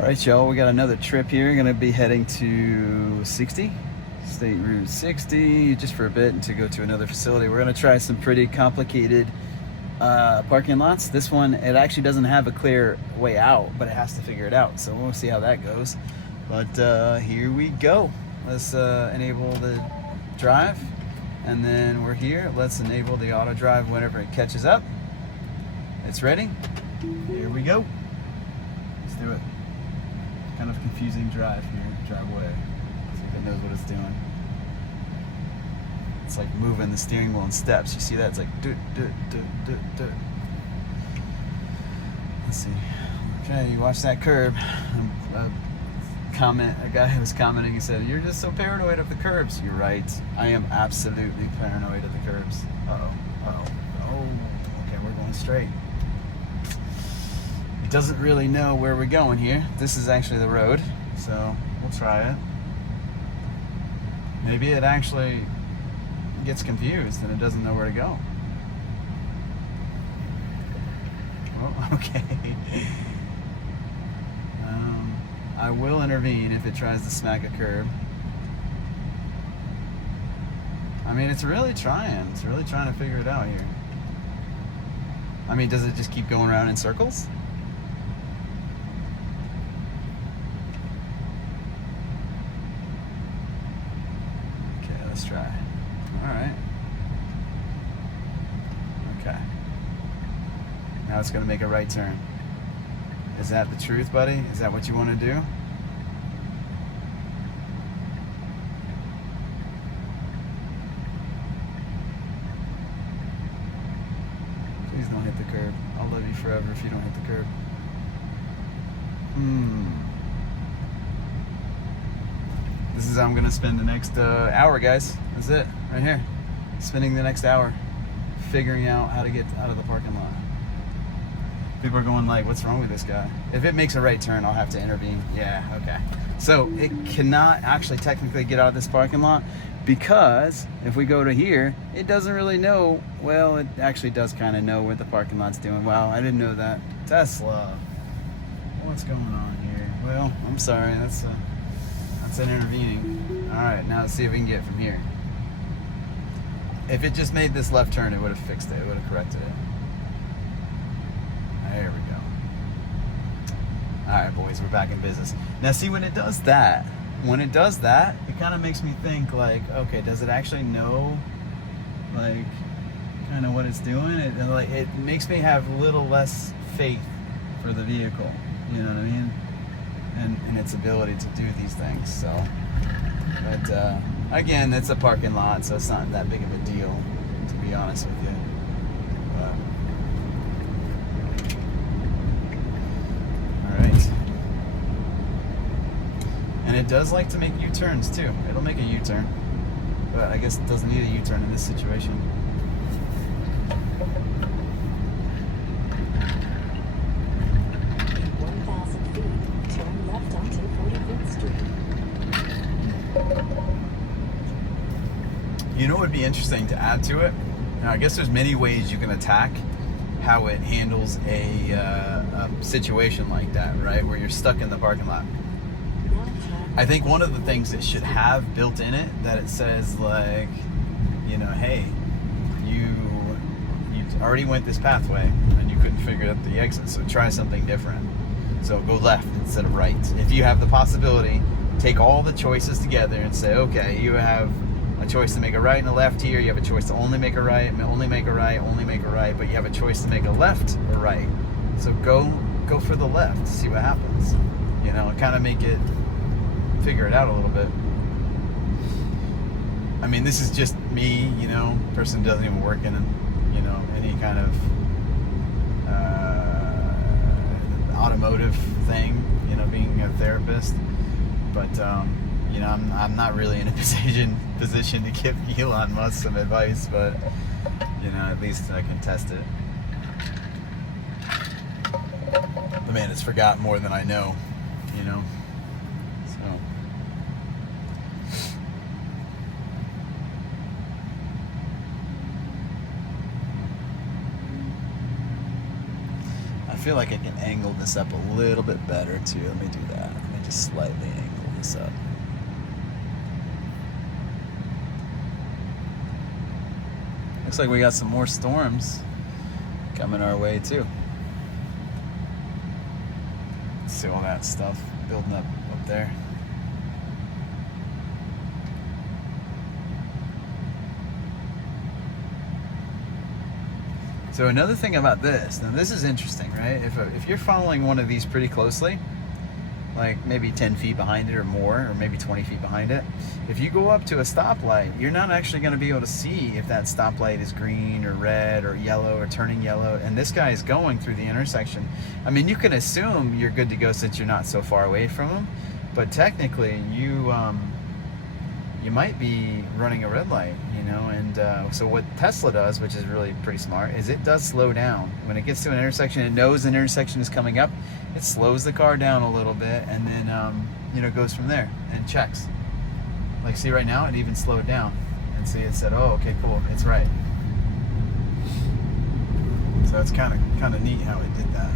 All right, y'all, we got another trip here. Gonna be heading to 60, State Route 60, just for a bit and to go to another facility. We're gonna try some pretty complicated parking lots. This one, it actually doesn't have a clear way out, but it has to figure it out. So we'll see how that goes. But here we go. Let's enable the drive, and then we're here. Let's enable the auto drive whenever it catches up. It's ready. Here we go. Let's do it. Kind of confusing drive here, driveway. See if it knows what it's doing. It's like moving the steering wheel in steps. You see that? It's like do. Let's see. Okay, you watch that curb. A guy was commenting. He said, "You're just so paranoid of the curbs." You're right. I am absolutely paranoid of the curbs. Oh. Okay, we're going straight. Doesn't really know where we're going here. This is actually the road, so we'll try it. Maybe it actually gets confused and it doesn't know where to go. Oh, okay. I will intervene if it tries to smack a curb. I mean, it's really trying. It's really trying to figure it out here. I mean, does it just keep going around in circles? Let's try. All right. Okay. Now it's going to make a right turn. Is that the truth, buddy? Is that what you want to do? Please don't hit the curb. I'll love you forever if you don't hit the curb. This is how I'm gonna spend the next hour, guys. That's it, right here. Spending the next hour figuring out how to get out of the parking lot. People are going like, what's wrong with this guy? If it makes a right turn, I'll have to intervene. Yeah, okay. So it cannot actually technically get out of this parking lot because if we go to here, it doesn't really know. Well, it actually does kind of know what the parking lot's doing. Wow, I didn't know that. Tesla. What's going on here? Well, I'm sorry. That's an intervening. All right, now let's see if we can get from here. If it just made this left turn, it would have fixed it. It would have corrected it. There we go. All right, boys, we're back in business. Now, see, when it does that, it kind of makes me think, like, okay, does it actually know, like, kind of what it's doing? It makes me have a little less faith for the vehicle. You know what I mean? And its ability to do these things. So, but again, it's a parking lot, so it's not that big of a deal, to be honest with you. All right. And it does like to make U-turns too. It'll make a U-turn, but I guess it doesn't need a U-turn in this situation. 1,000 feet. Turn left onto 45th Street. You know what would be interesting to add to it? Now, I guess there's many ways you can attack how it handles a situation like that, right? Where you're stuck in the parking lot. I think one of the things it should have built in it that it says, like, you know, hey, you already went this pathway and you couldn't figure out the exit, so try something different. So go left instead of right. If you have the possibility, take all the choices together and say, okay, you have a choice to make a right and a left here. You have a choice to only make a right, only make a right, only make a right, but you have a choice to make a left or right. So go for the left, see what happens. You know, kind of make it, figure it out a little bit. I mean, this is just me, you know, person doesn't even work in, you know, any kind of automotive thing, you know, being a therapist. But you know, I'm not really in a position to give Elon Musk some advice, but you know, at least I can test it. The man has forgotten more than I know, you know. So feel like I can angle this up a little bit better too. Let me do that. Let me just slightly angle this up. Looks like we got some more storms coming our way too. See all that stuff building up there. So another thing about this, now this is interesting, right? If you're following one of these pretty closely, like maybe 10 feet behind it or more, or maybe 20 feet behind it, if you go up to a stoplight, you're not actually going to be able to see if that stoplight is green or red or yellow or turning yellow, and this guy is going through the intersection. I mean, you can assume you're good to go since you're not so far away from him, but technically you might be running a red light, you know. And so what Tesla does, which is really pretty smart, is it does slow down. When it gets to an intersection, it knows an intersection is coming up, it slows the car down a little bit, and then you know, goes from there and checks. Like, see right now, it even slowed down, and see, it said, oh, okay, cool, it's right. So it's kind of neat how it did that.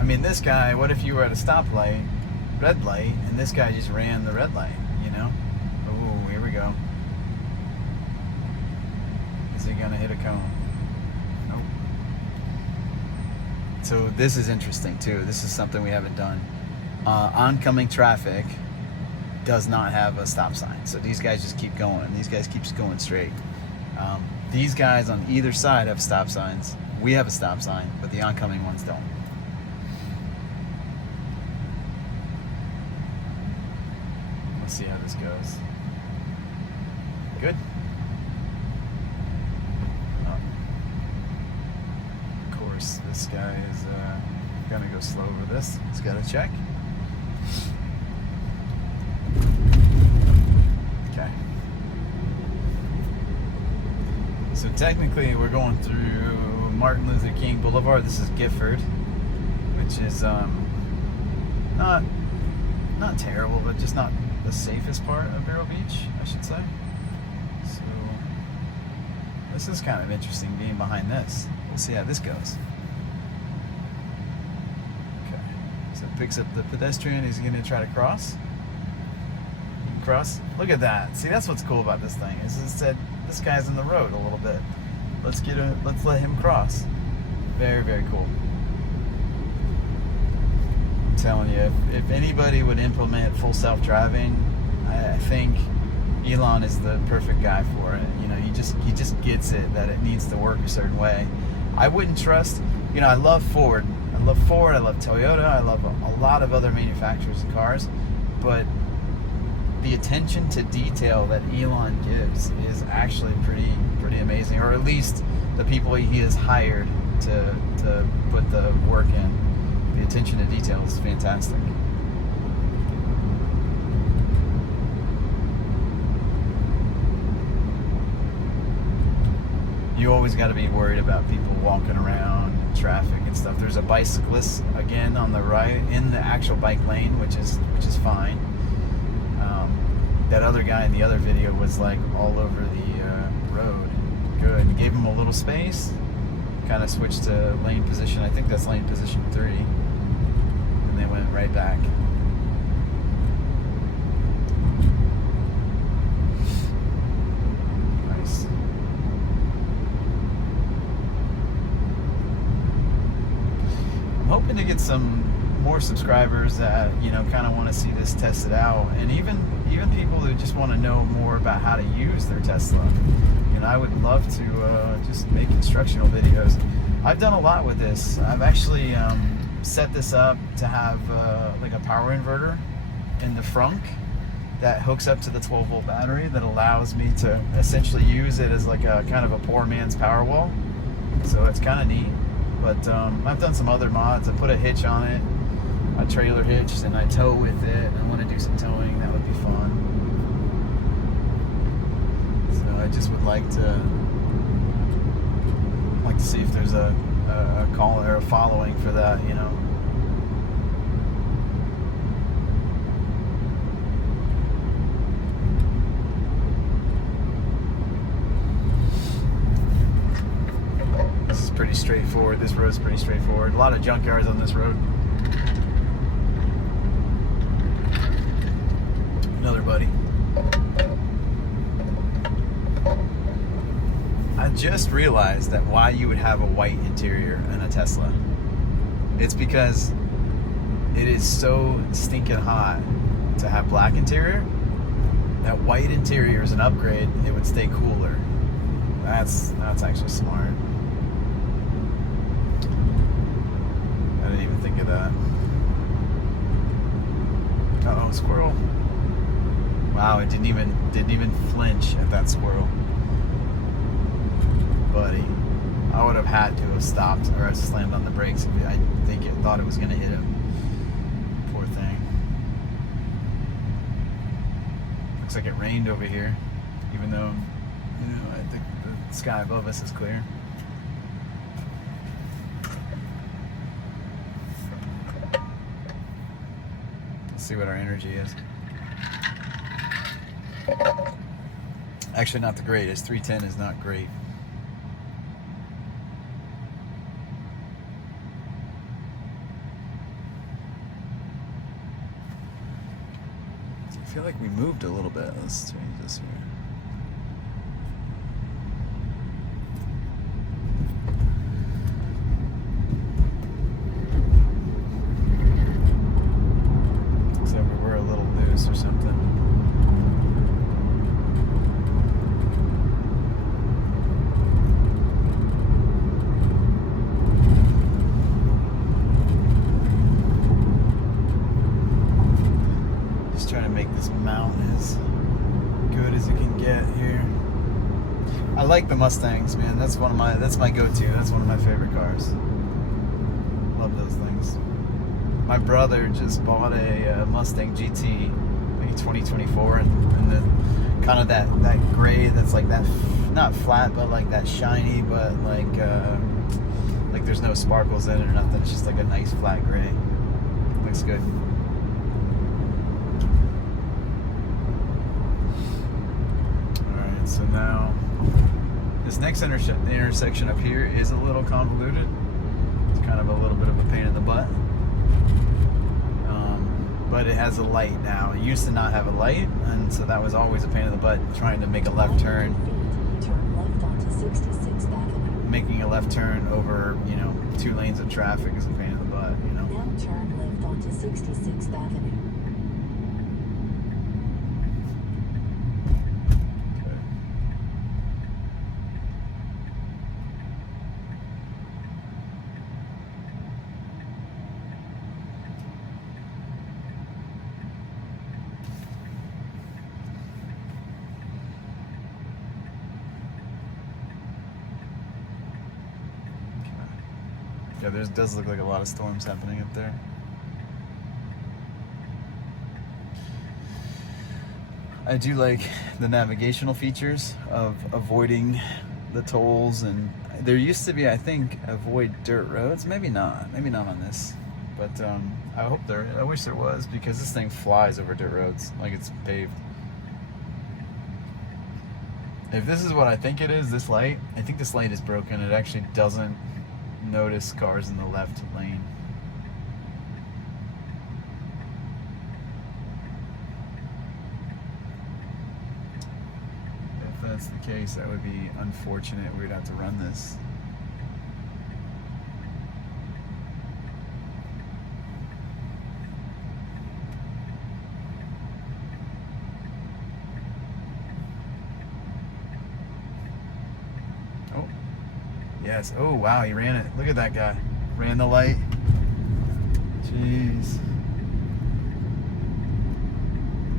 I mean, this guy, what if you were at a stoplight, red light, and this guy just ran the red light, you know? Oh, here we go. Is he gonna hit a cone? Nope. So this is interesting too. This is something we haven't done. Oncoming traffic does not have a stop sign. So these guys just keep going. These guys keep going straight. These guys on either side have stop signs. We have a stop sign, but the oncoming ones don't. Let's see how this goes. Good. Of course, this guy is gonna go slow over this. He's got to check. Okay. So technically, we're going through Martin Luther King Boulevard. This is Gifford, which is not terrible, but just not the safest part of Vero Beach, I should say. So this is kind of interesting being behind this. We'll see how this goes. Okay, so it picks up the pedestrian. He's going to try to cross. He can cross. Look at that. See, that's what's cool about this thing. Is it said this guy's in the road a little bit. Let's let him cross. Very, very cool. I'm telling you, if anybody would implement full self-driving, I think Elon is the perfect guy for it. You know, he just gets it, that it needs to work a certain way. I wouldn't trust, you know, I love Ford. I love Toyota, I love a lot of other manufacturers of cars, but the attention to detail that Elon gives is actually pretty amazing, or at least the people he has hired to put the work in. The attention to detail is fantastic. You always got to be worried about people walking around, traffic and stuff. There's a bicyclist again on the right in the actual bike lane, which is fine. That other guy in the other video was like all over the road. Good. Gave him a little space. Kind of switched to lane position. I think that's lane position 3. And they went right back. Nice. I'm hoping to get some more subscribers that, you know, kind of want to see this tested out, and even people who just want to know more about how to use their Tesla. And I would love to just make instructional videos. I've done a lot with this. I've actually set this up to have like a power inverter in the front that hooks up to the 12-volt battery that allows me to essentially use it as like a kind of a poor man's power wall. So it's kind of neat. But I've done some other mods. I put a hitch on it, a trailer hitch, and I tow with it. I want to do some towing. That would be fun. So I just would like to see if there's a call or a following for that, you know. This is pretty straightforward. straightforward. This road's pretty straightforward. A lot of junkyards on this road. Another buddy. I just realized that why you would have a white interior in a Tesla. It's because it is so stinking hot to have black interior. That white interior is an upgrade. It would stay cooler. That's actually smart. I didn't even think of that. Uh-oh, squirrel. Wow, it didn't even flinch at that squirrel. Buddy, I would have had to have stopped or I slammed on the brakes if I think it thought it was gonna hit him. Poor thing. Looks like it rained over here, even though, you know, I think the sky above us is clear. Let's see what our energy is. Actually, not the greatest. 310 is not great. I feel like we moved a little bit. Let's change this here. Looks like we were a little loose or something. Trying to make this mount as good as it can get here. I like the Mustangs, man. That's my go-to. That's one of my favorite cars. Love those things. My brother just bought a Mustang GT, like 2024, and the kind of that gray that's like that, not flat, but like that shiny, but like there's no sparkles in it or nothing. It's just like a nice flat gray. Looks good. So now, this next intersection up here is a little convoluted. It's kind of a little bit of a pain in the butt. But it has a light now. It used to not have a light, and so that was always a pain in the butt, trying to make a left turn. Turn left onto 66th Avenue. Making a left turn over, 2 lanes of traffic is a pain in the butt, Now turn left onto 66th Avenue. Yeah, there does look like a lot of storms happening up there. I do like the navigational features of avoiding the tolls, and there used to be, I think, avoid dirt roads. Maybe not on this, but I wish there was, because this thing flies over dirt roads like it's paved. If this is what I think it is, this light, I think this light is broken. It actually doesn't notice cars in the left lane. If that's the case, that would be unfortunate. We'd have to run this. Yes. Oh, wow, he ran it. Look at that guy. Ran the light. Jeez.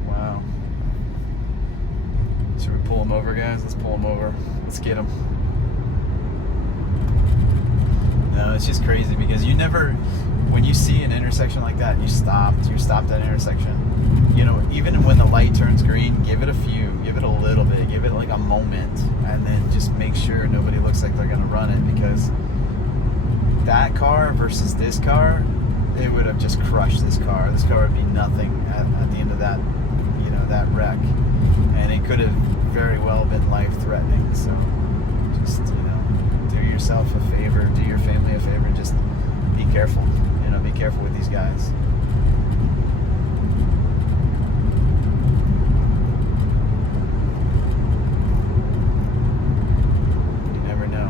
Wow. Should we pull him over, guys? Let's pull him over. Let's get him. No, it's just crazy because you never, when you see an intersection like that, you stop that intersection. Even when the light turns green, give it a little bit, give it like a moment, and then just make sure nobody looks like they're gonna run it, because that car versus this car, it would have just crushed this car. This car would be nothing at the end of that, that wreck, and it could have very well been life-threatening. So just, do yourself a favor, do your family a favor, and just be careful. You know, be careful with these guys. You never know.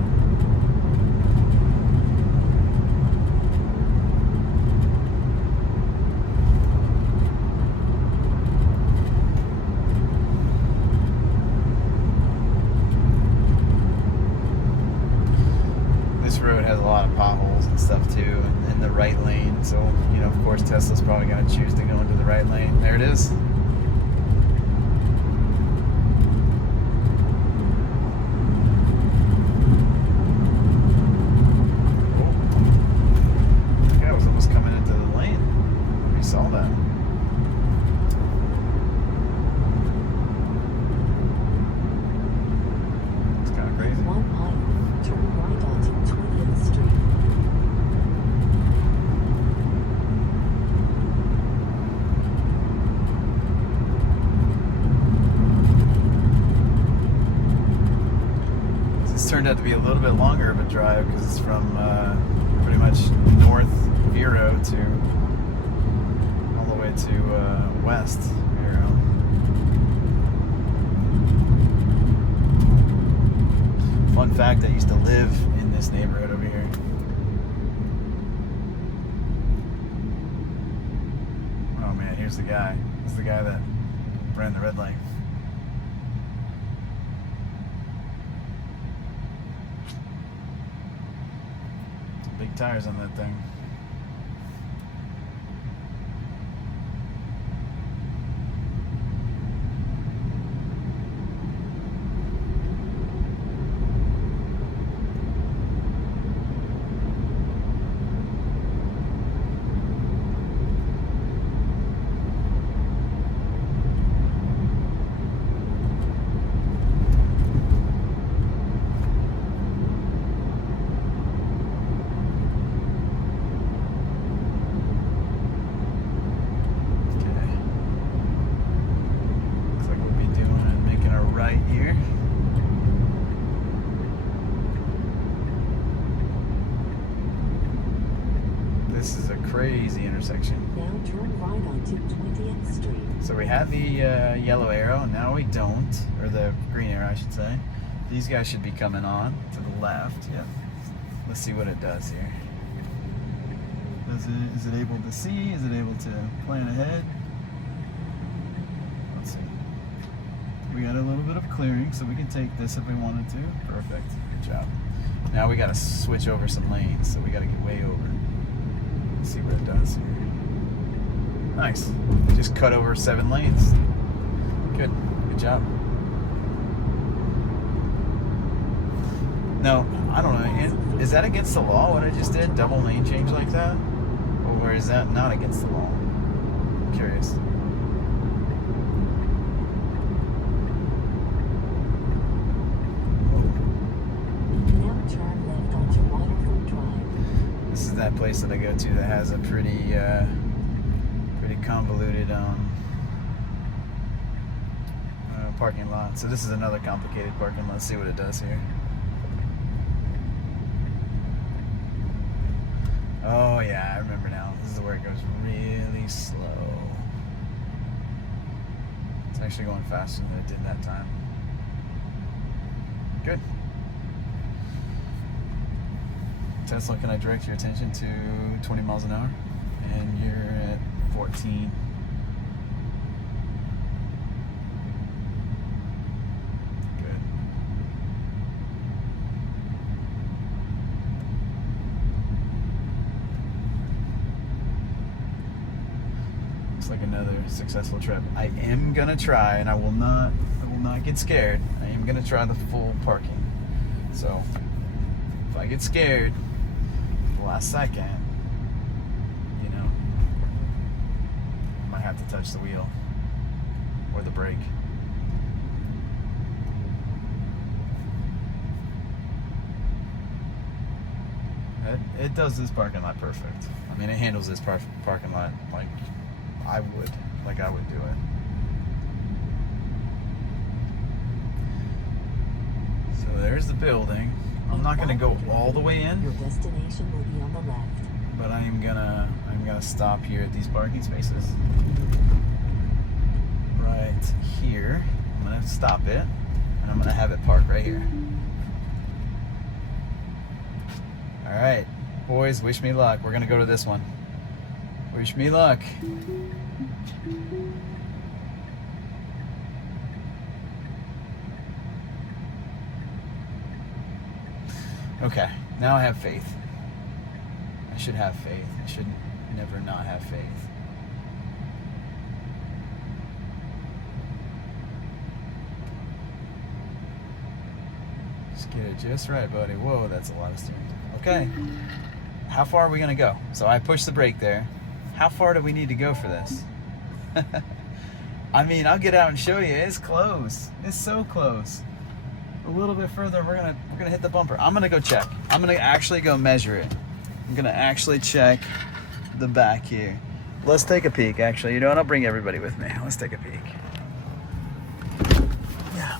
This road has a lot of potholes and stuff too, in the right lane. So, you know, of course, Tesla's probably going to choose to go into the right lane. There it is. Oh, that guy was almost coming into the lane. We saw that. It's kind of crazy. 1 mile. Turn right onto 20th Street. This turned out to be a little bit longer of a drive because it's from pretty much north Vero to all the way to west Vero. Fun fact, I used to live in this neighborhood over here. Oh man, here's the guy. This is the guy that ran the red light. Big tires on that thing. Here. This is a crazy intersection. Now turn right onto 20th Street. So we have the yellow arrow, now we don't, or the green arrow I should say. These guys should be coming on to the left. Yep. Let's see what it does here. Is it able to see? Is it able to plan ahead? Let's see. We got a little bit of clearing, so we can take this if we wanted to. Perfect. Good job. Now we got to switch over some lanes, so we got to get way over. Let's see what it does here. Nice. Just cut over 7 lanes. Good. Good job. No, I don't know. Is that against the law, what I just did? Double lane change like that? Or is that not against the law? I'm curious. This is that place that I go to that has a pretty convoluted parking lot. So this is another complicated parking lot. Let's see what it does here. Oh yeah, I remember now. This is where it goes really slow. It's actually going faster than it did that time. Good. Tesla, can I direct your attention to 20 miles an hour? And you're at 14. Good. Looks like another successful trip. I am gonna try, and I will not get scared. I am gonna try the full parking. So if I get scared last second, you know, I might have to touch the wheel or the brake. It does this parking lot perfect. I mean, it handles this parking lot like I would do it. So there's the building. I'm not gonna go all the way Your in, destination will be on the left. but I'm gonna stop here at these parking spaces. Right here. I'm gonna stop it, and I'm gonna have it parked right here. All right, boys, wish me luck. We're gonna go to this one. Wish me luck. Okay, now I have faith. I should have faith. I should never not have faith. Just get it just right, buddy. Whoa, that's a lot of steering. Okay. How far are we gonna go? So I pushed the brake there. How far do we need to go for this? I mean, I'll get out and show you. It's close. It's so close. A little bit further, we're gonna hit the bumper. I'm gonna go check. I'm gonna actually go measure it. I'm gonna actually check the back here. Let's take a peek. Actually, you know what? I'll bring everybody with me. Let's take a peek. Yeah.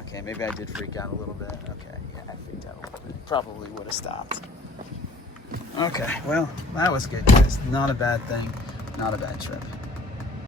Okay, maybe I did freak out a little bit. Okay, yeah, I freaked out a little bit. Probably would have stopped. Okay, well, that was good, guys. Not a bad thing. Not a bad trip.